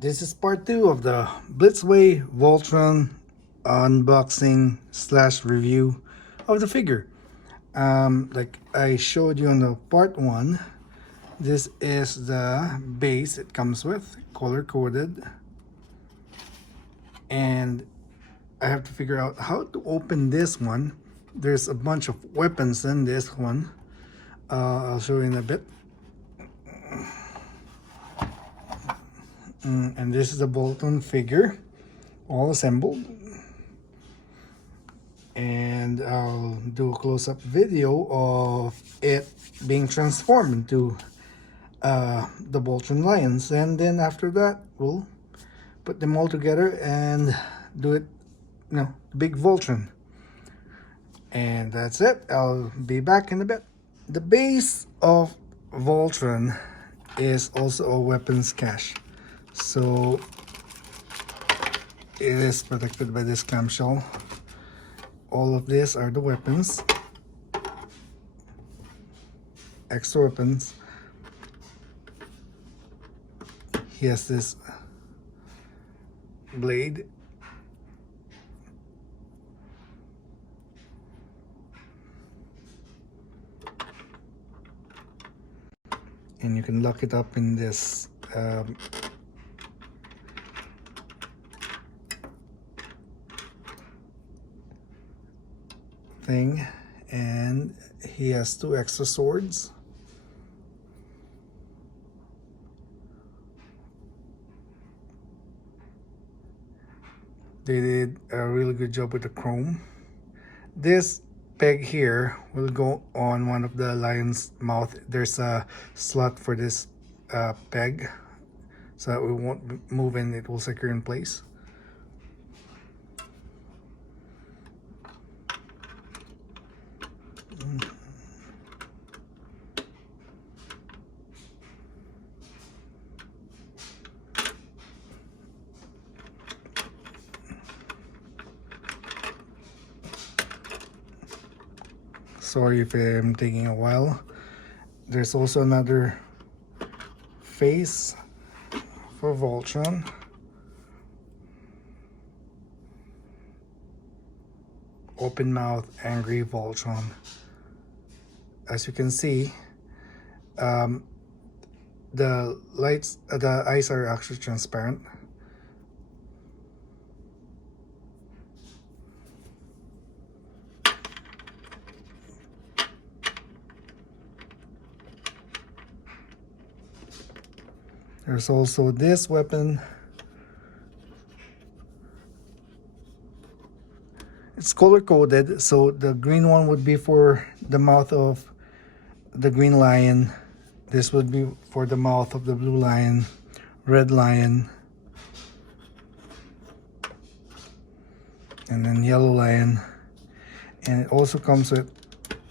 This is part 2 of the Blitzway Voltron unboxing / review of the figure. Like I showed you on the part 1, this is the base it comes with, color coded, and I have to figure out how to open this one. There's a bunch of weapons in this one. I'll show you in a bit. And this is a Voltron figure, all assembled. And I'll do a close-up video of it being transformed into the Voltron lions, and then after that we'll put them all together and do it, big Voltron. And that's it. I'll be back in a bit. The base of Voltron is also a weapons cache, so it is protected by this clamshell. All of these are the weapons, extra weapons. He has this blade, and you can lock it up in this thing. And he has 2 extra swords. They did a really good job with the chrome. This peg here will go on one of the lion's mouth. There's a slot for this peg, so that it won't move and it will secure in place. Sorry if I'm taking a while. There's also another face for Voltron. Open mouth, angry Voltron. As you can see, the eyes are actually transparent. There's also this weapon. It's color coded, so the green one would be for the mouth of the green lion. This would be for the mouth of the blue lion, red lion, and then yellow lion. And it also comes with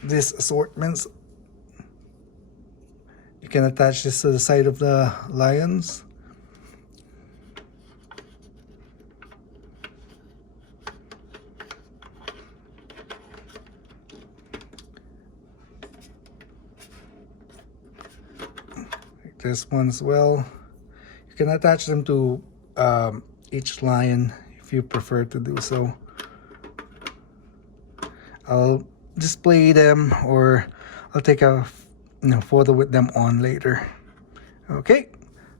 these assortments. You can attach this to the side of the lions. Like this one as well. You can attach them to each lion if you prefer to do so. I'll display them, or I'll take a photo with them on later. Okay,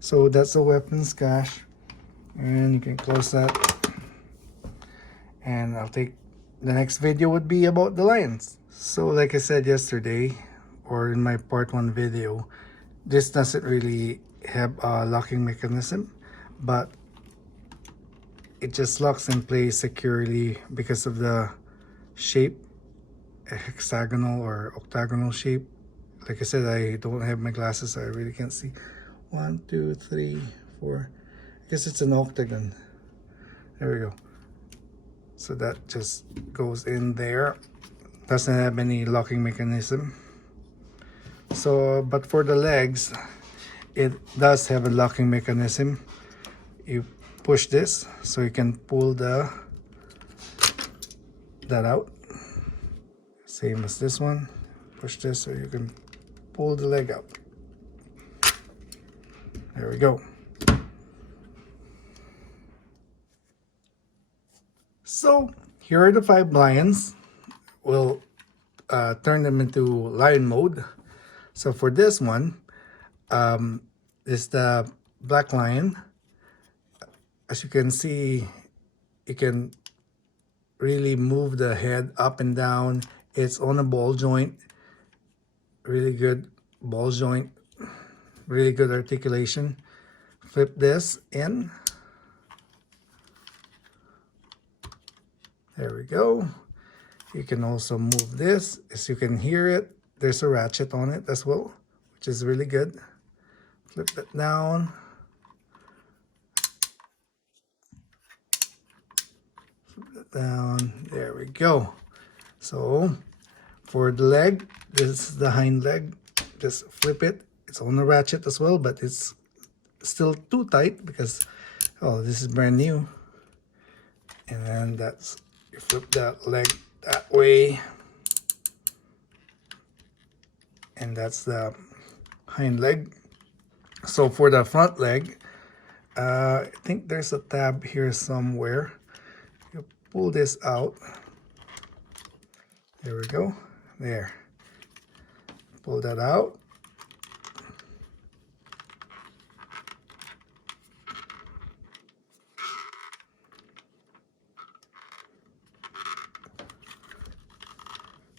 so that's the weapons cache, and you can close that. And I'll take the next video would be about the lions. So like I said yesterday, or in my part 1 video, this doesn't really have a locking mechanism, but it just locks in place securely because of the shape, a hexagonal or octagonal shape. Like I said, I don't have my glasses, so I really can't see. 1, 2, 3, 4. I guess it's an octagon. There we go. So that just goes in there. Doesn't have any locking mechanism. So, but for the legs, it does have a locking mechanism. You push this, so you can pull that out. Same as this one. Push this so you can pull the leg out. There we go. So here are the 5 lions. We'll turn them into lion mode. So for this one, is the black lion. As you can see, you can really move the head up and down. It's on a ball joint. Really good ball joint. Really good articulation. Flip this in. There we go. You can also move this. As you can hear it, there's a ratchet on it as well, which is really good. Flip that down. Flip that down. There we go. So for the leg, this is the hind leg. Just flip it. It's on a ratchet as well, but it's still too tight because, oh, this is brand new. And then that's, you flip that leg that way. And that's the hind leg. So for the front leg, I think there's a tab here somewhere. You pull this out. There we go. There. Pull that out.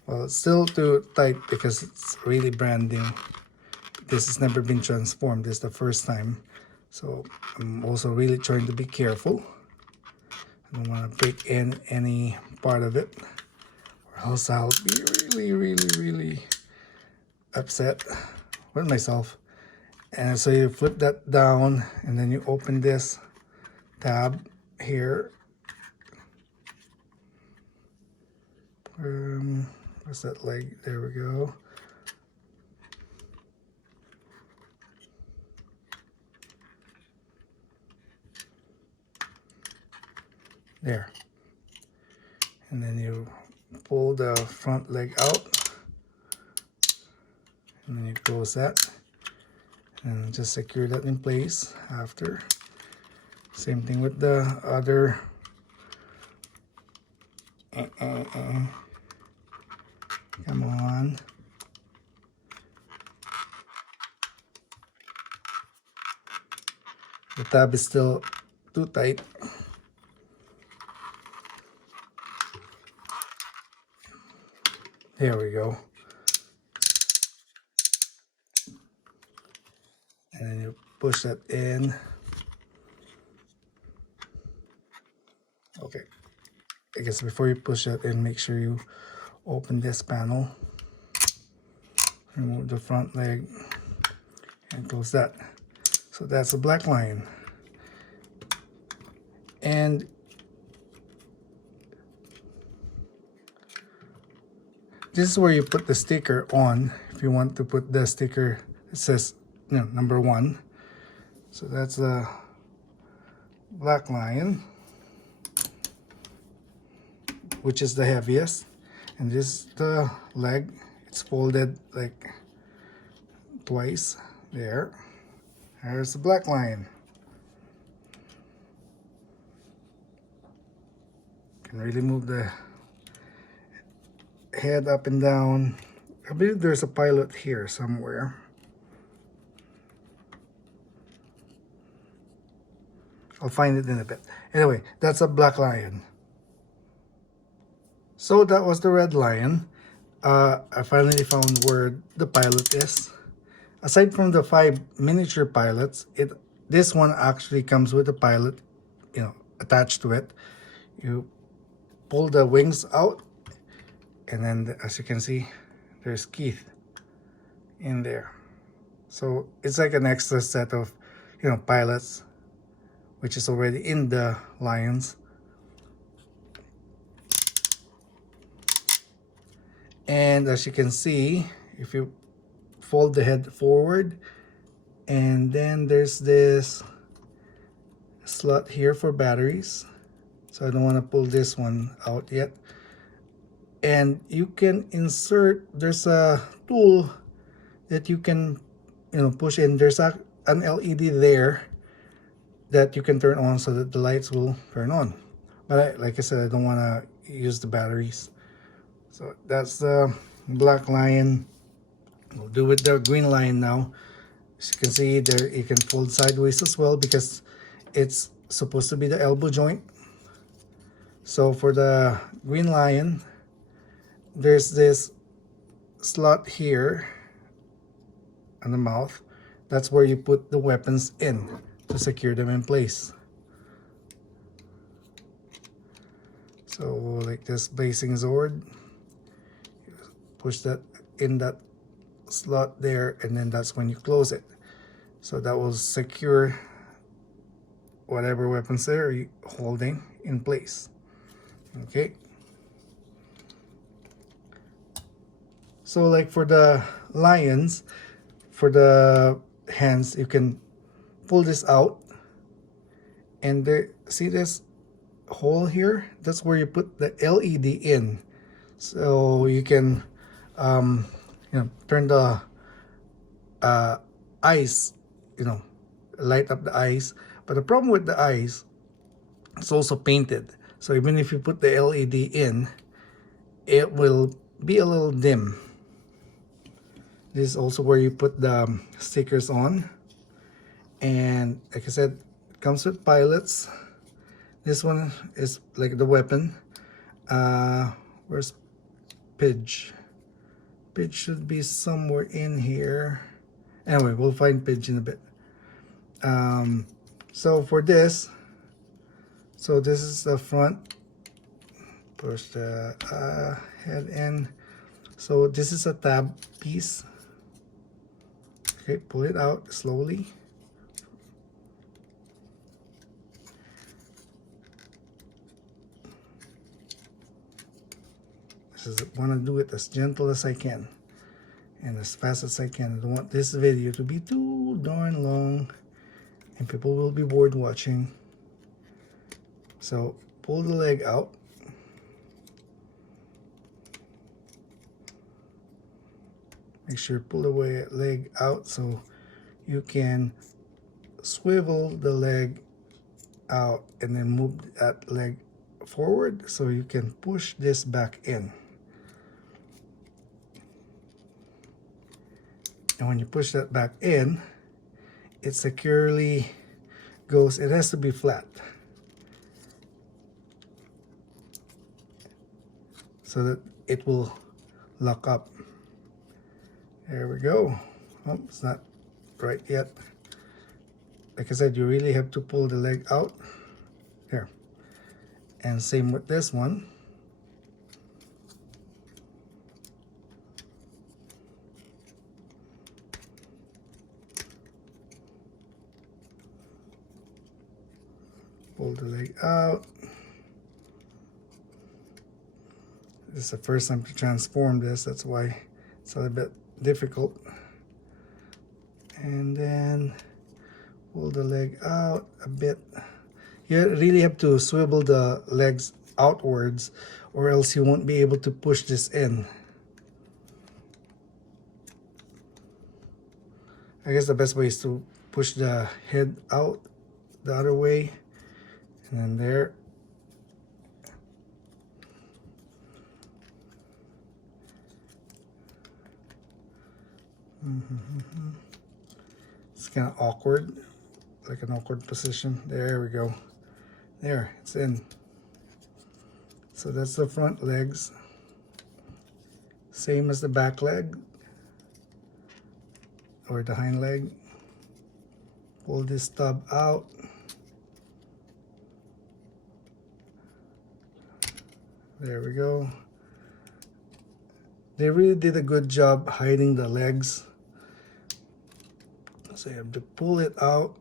Well, it's still too tight because it's really brand new. This has never been transformed. This is the first time. So I'm also really trying to be careful. I don't want to break in any part of it, or else I'll be really upset with myself. And so you flip that down, and then you open this tab here. Where's that leg? There we go. There. And then you pull the front leg out, and then you close that, and just secure that in place after. Same thing with the other. Come on. The tab is still too tight. There we go. And then you push that in. Okay. I guess before you push that in, make sure you open this panel. Remove the front leg and close that. So that's a black lion. And this is where you put the sticker on. If you want to put the sticker, it says, you know, number 1. So that's a black lion, which is the heaviest. And this is the leg. It's folded like twice. There. There's the black lion. You can really move the head up and down. I believe there's a pilot here somewhere. I'll find it in a bit. Anyway, that's a black lion. So that was the red lion. I finally found where the pilot is. Aside from the 5 miniature pilots, this one actually comes with a pilot, you know, attached to it. You pull the wings out, and then as you can see, there's Keith in there. So it's like an extra set of, you know, pilots, which is already in the lions. And as you can see, if you fold the head forward, and then there's this slot here for batteries. So I don't want to pull this one out yet. And you can insert, there's a tool that you can, you know, push in. There's an LED there that you can turn on so that the lights will turn on. But like I said, I don't want to use the batteries. So that's the black lion. We'll do with the green lion now. As you can see there, you can fold sideways as well because it's supposed to be the elbow joint. So for the green lion, there's this slot here on the mouth. That's where you put the weapons in to secure them in place. So like this blazing sword, push that in that slot there, and then that's when you close it. So that will secure whatever weapons there you're holding in place. Okay. So like for the lions, for the hands, you can pull this out, and there, see this hole here? That's where you put the LED in. So you can turn the eyes, light up the eyes. But the problem with the eyes, it's also painted. So even if you put the LED in, it will be a little dim. This is also where you put the stickers on. And like I said, it comes with pilots. This one is like the weapon. Where's Pidge? Pidge should be somewhere in here. Anyway, we'll find Pidge in a bit. So for this, so this is the front. Push the head in. So this is a tab piece. Okay, pull it out slowly. I want to do it as gentle as I can and as fast as I can. I don't want this video to be too darn long and people will be bored watching. So pull the leg out. Make sure you pull the leg out so you can swivel the leg out and then move that leg forward so you can push this back in. And when you push that back in, it securely goes. It has to be flat so that it will lock up. There we go. Oh, it's not right yet. Like I said, you really have to pull the leg out. There. And same with this one. Pull the leg out. This is the first time to transform this. That's why it's a little bit difficult. And then pull the leg out a bit. You really have to swivel the legs outwards or else you won't be able to push this in. I guess the best way is to push the head out the other way. And then there. It's kind of awkward, like an awkward position. There we go. There, it's in. So that's the front legs. Same as the back leg or the hind leg. Pull this stub out. There we go. They really did a good job hiding the legs. So you have to pull it out.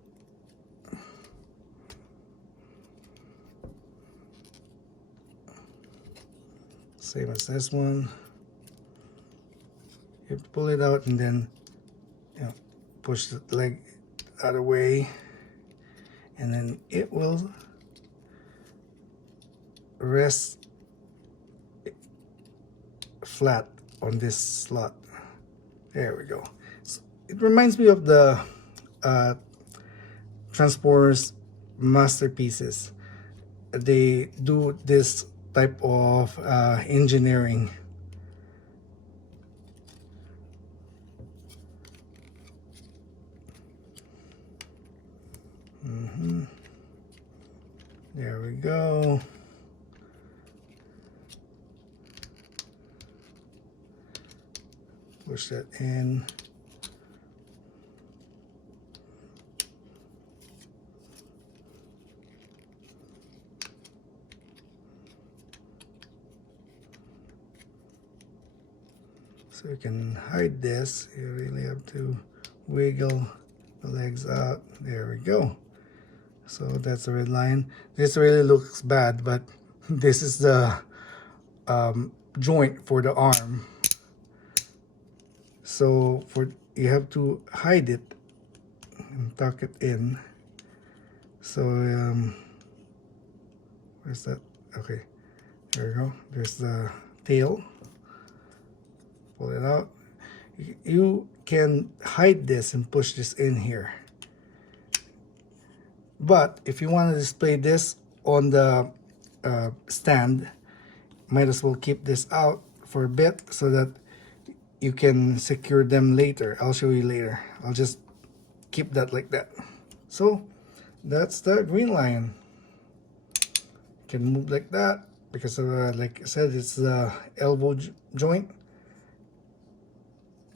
Same as this one. You have to pull it out and then push the leg out of the way. And then it will rest flat on this slot. There we go. So it reminds me of the Transformers masterpieces. they do this type of engineering. There we go. Push that in. So you can hide this. You really have to wiggle the legs out. There we go. So that's the red line. This really looks bad, but this is the joint for the arm. So you have to hide it and tuck it in. So where's that? Okay, there we go. There's the tail. Pull it out. You can hide this and push this in here. But if you want to display this on the stand, might as well keep this out for a bit so that you can secure them later. I'll show you later. I'll just keep that like that. So that's the green lion. You can move like that because like I said, it's the elbow joint,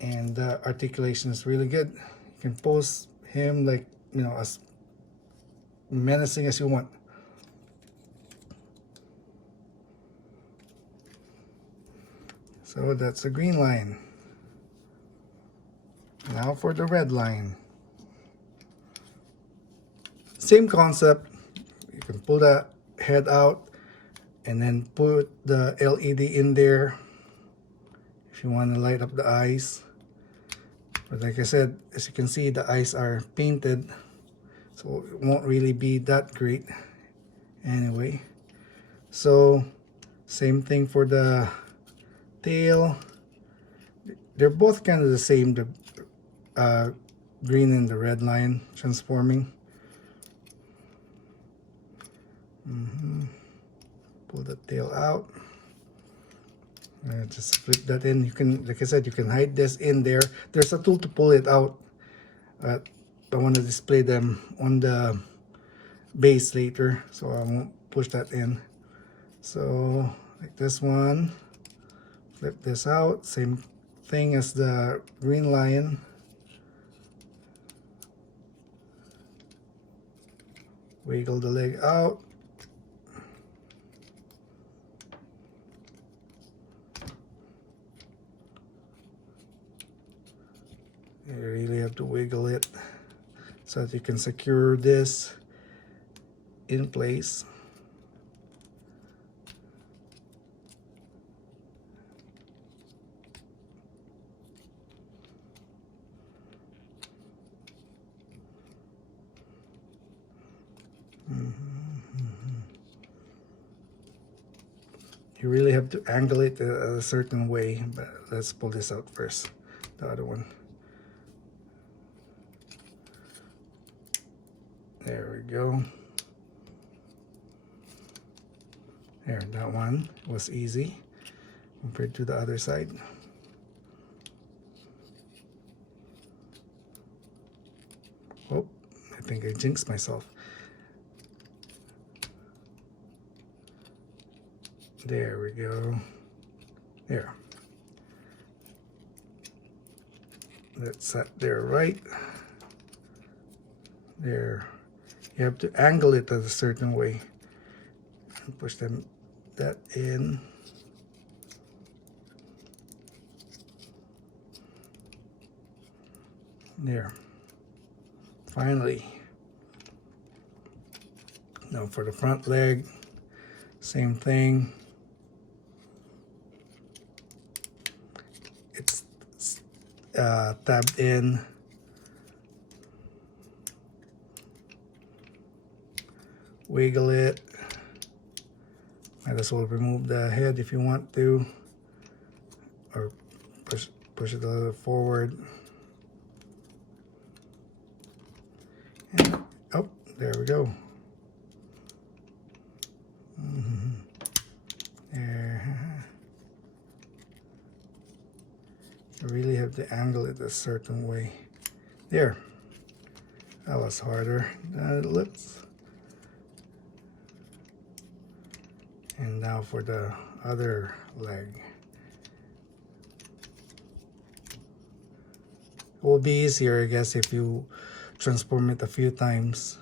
and the articulation is really good. You can pose him like, you know, as menacing as you want. So that's the green line. Now for the red line. Same concept. You can pull that head out and then put the LED in there if you want to light up the eyes. But like I said, as you can see, the eyes are painted, so it won't really be that great anyway. So same thing for the tail. They're both kind of the same, the green and the red line transforming. Pull the tail out. Just flip that in. You can, like I said, you can hide this in there. There's a tool to pull it out. I want to display them on the base later, so I won't push that in. So like this one, flip this out. Same thing as the green lion. Wiggle the leg out. You really have to wiggle it so that you can secure this in place. You really have to angle it a certain way, but let's pull this out first, the other one. There we go. There, that one was easy compared to the other side. Oh, I think I jinxed myself. There we go. There. That's set there right. There. You have to angle it a certain way. And push that in. There. Finally. Now for the front leg, same thing. It's tabbed in. Wiggle it. Might as well remove the head if you want to, or push it a little forward. And, oh, there we go. have to angle it a certain way. There. That was harder than it looks. And now for the other leg. It will be easier, I guess, if you transform it a few times.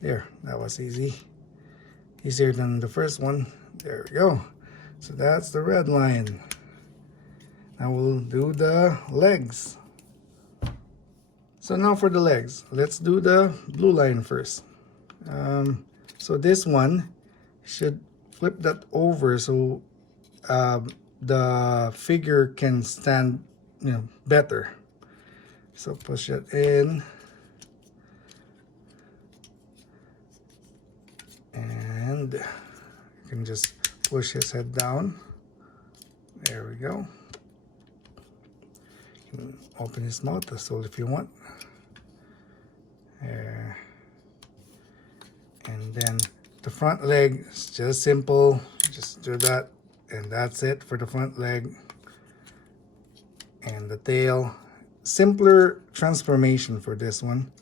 There, that was easy. Easier than the first one. There we go. So that's the red line. Now we'll do the legs. So now for the legs, let's do the blue line first. So this one should flip that over so the figure can stand, better. So push it in, and you can just push his head down. There we go. You can open his mouth, that's all if you want. There. And then the front leg is just simple. Just do that, and that's it for the front leg. And the tail, simpler transformation for this one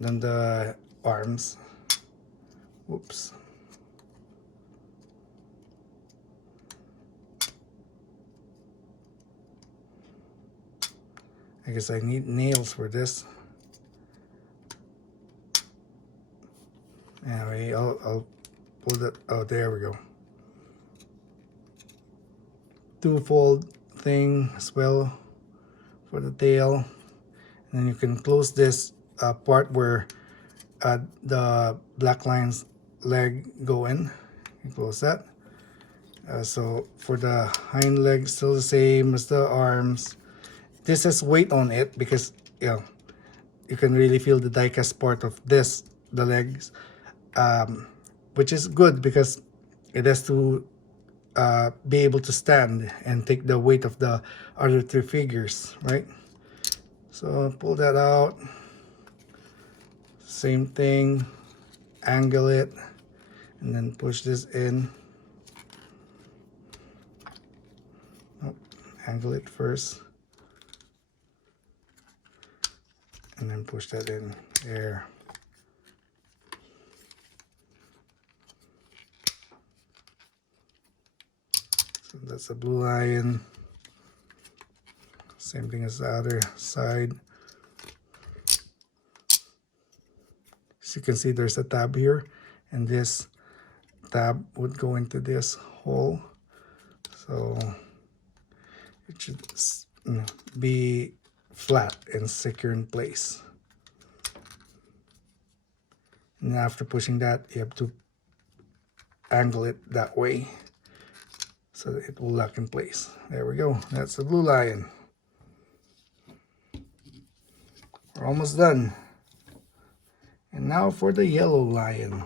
than the arms. Whoops. I guess I need nails for this. Anyway, I'll pull that. Oh, there we go. Two-fold thing as well for the tail. And then you can close this part where the black lines leg go in. You close that. So for the hind leg, still the same as the arms. This has weight on it because you can really feel the die-cast part of this, the legs, which is good because it has to be able to stand and take the weight of the other three figures, right? So pull that out. Same thing, angle it, and then push this in. Angle it first, and then push that in there. So that's the blue lion. Same thing as the other side. As you can see, there's a tab here, and this tab would go into this hole. So it should be flat and secure in place. And after pushing that, you have to angle it that way so that it will lock in place. There we go. That's the blue lion. We're almost done. And now for the yellow lion.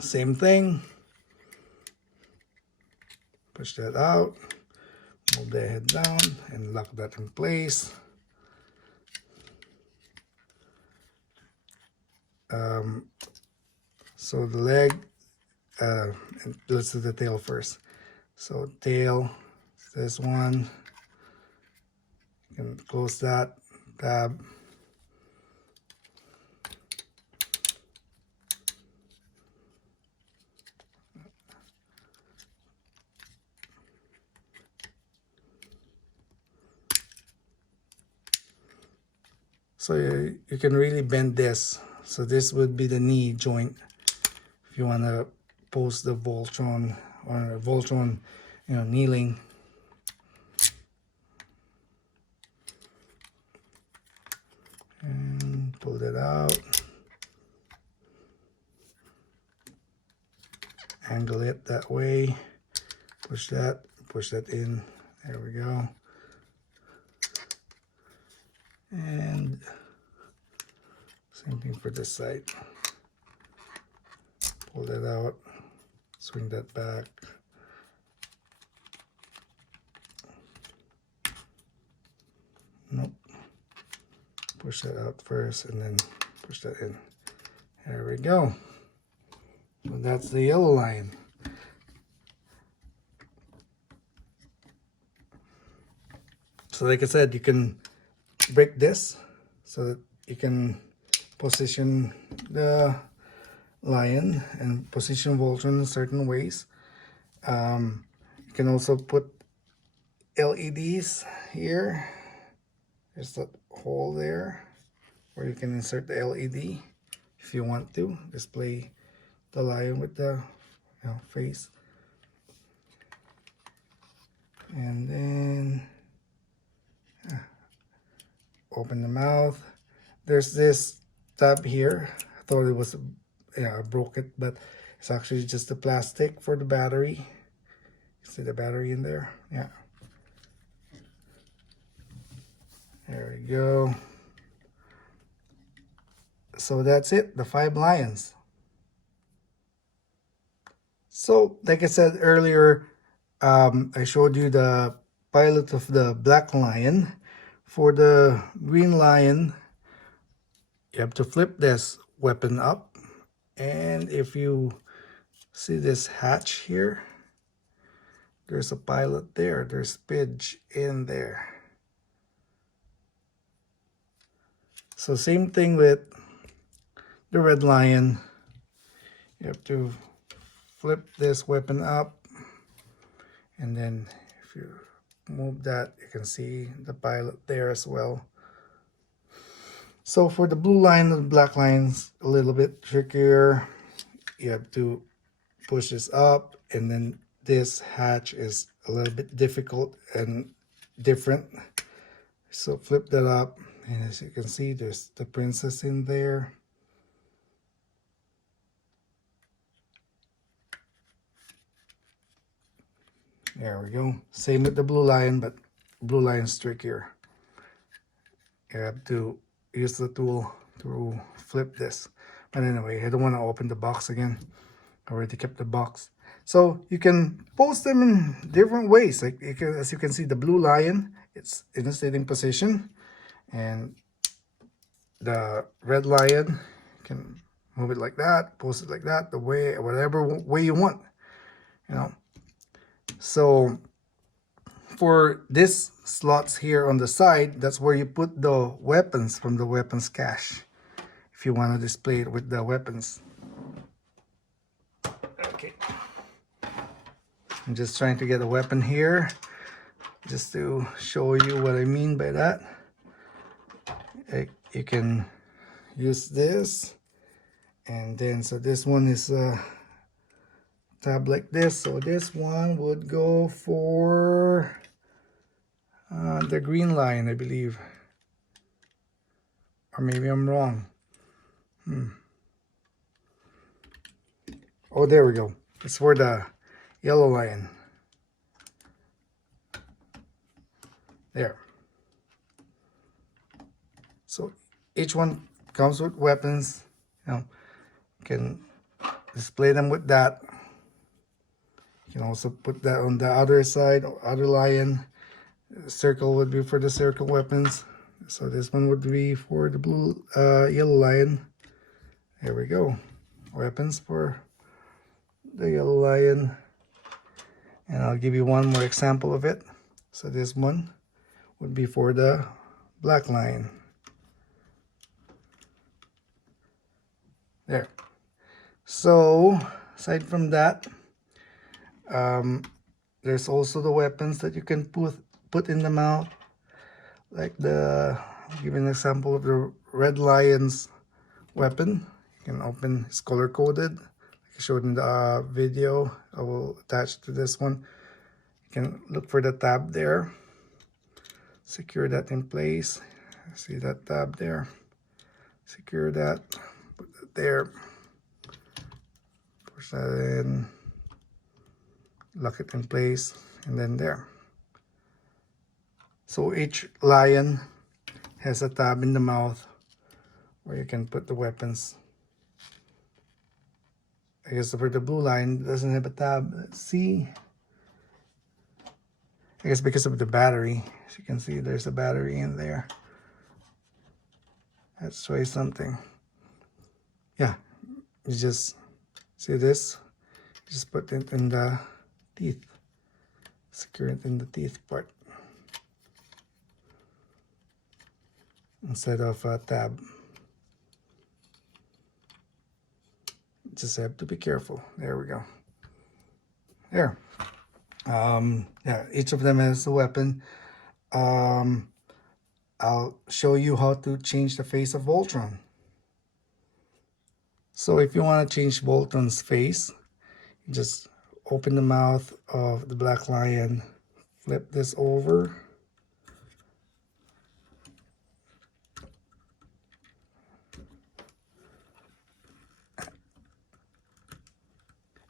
Same thing. Push that out. Move the head down and lock that in place. So the leg, let's do the tail first. So tail, this one, you can close that tab. So you can really bend this. So this would be the knee joint if you want to pose the Voltron or Voltron, kneeling. And pull that out. Angle it that way. Push that in. There we go. And same thing for this side. Pull that out, swing that back. Nope. Push that out first and then push that in. There we go. So that's the yellow lion. So like I said, you can break this so that you can position the lion and position Voltron in certain ways. You can also put LEDs here. There's that hole there where you can insert the LED if you want to display the lion with the face. And then open the mouth. There's this tab here. I thought it was, I broke it, but it's actually just the plastic for the battery. See the battery in there? Yeah. There we go. So that's it, the 5 lions. So like I said earlier, I showed you the pilot of the black lion. For the green lion, you have to flip this weapon up, and if you see this hatch here, there's a pilot there, there's Pidge in there. So same thing with the red lion. You have to flip this weapon up, and then if you move that, you can see the pilot there as well. So for the blue line and the black lines, a little bit trickier. You have to push this up, and then this hatch is a little bit difficult and different. So flip that up, and as you can see, there's the princess in there. There we go. Same with the blue lion, but blue lion's trickier. You have to use the tool to flip this. But anyway, I don't want to open the box again. I already kept the box. So you can post them in different ways. Like as you can see, the blue lion, it's in a sitting position, and the red lion, you can move it like that, post it like that, the way, whatever way you want, So for this slots here on the side, that's where you put the weapons from the weapons cache, if you want to display it with the weapons. Okay, I'm just trying to get a weapon here just to show you what I mean by that. You can use this, and then so this one is a tab like this, so this one would go for the green line, I believe, or maybe I'm wrong. Oh, there we go. It's for the yellow lion. There. So each one comes with weapons. You can display them with that. You can also put that on the other side, other lion. Circle would be for the circle weapons. So this one would be for the blue, yellow lion. There we go. Weapons for the yellow lion. And I'll give you one more example of it. So this one would be for the black lion. There. So aside from that, there's also the weapons that you can put in the mouth, like I'll give you an example of the red lion's weapon. You can open, it's color coded like I showed in the video. I will attach to this one. You can look for the tab there, secure that in place. See that tab there, secure that, put that there, push that in, lock it in place, and then there. So each lion has a tab in the mouth where you can put the weapons. I guess for the blue lion, it doesn't have a tab. Let's see. I guess because of the battery. As you can see, there's a battery in there. Let's try something. Yeah, you just see this. Just put it in the teeth. Secure it in the teeth part. instead of a tab. Just have to be careful. There we go. There. Yeah, each of them has a weapon. I'll show you how to change the face of Voltron. So if you want to change Voltron's face, just open the mouth of the black lion, flip this over,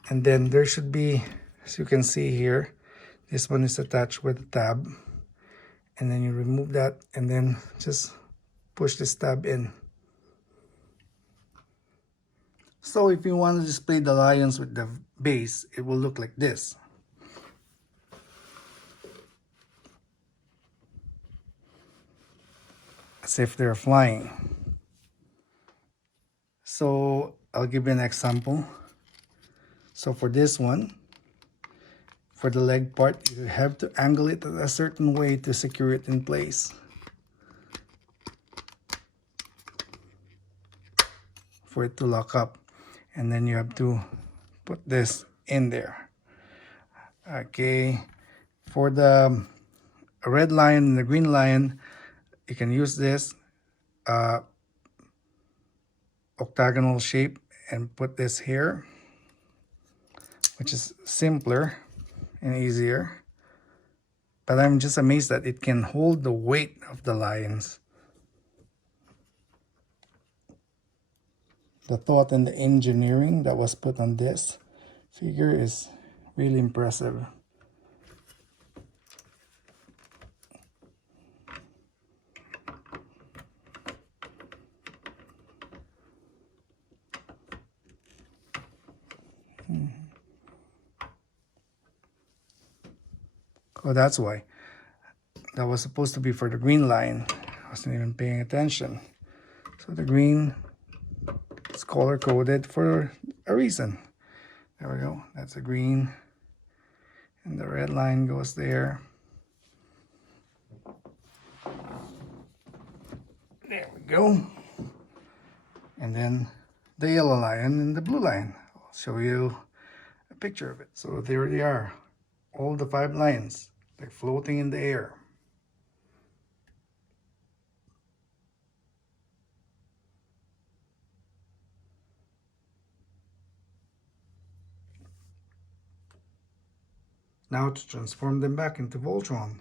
and then there should be, as you can see here, this one is attached with a tab, and then you remove that and then just push this tab in. So if you want to display the lions with the base, it will look like this. As if they're flying. So I'll give you an example. So for this one, for the leg part, you have to angle it a certain way to secure it in place. For it to lock up. And then you have to put this in there. Okay. For the red lion and the green lion, you can use this octagonal shape and put this here, which is simpler and easier. But I'm just amazed that it can hold the weight of the lions. The thought and the engineering that was put on this figure is really impressive. Oh, that's why. That was supposed to be for the green lion. I wasn't even paying attention. So the green is color coded for a reason. There we go. That's a green. And the red line goes there. There we go. And then the yellow lion and the blue lion. I'll show you a picture of it. So there they are. All the 5 lions, like floating in the air. Now to transform them back into Voltron.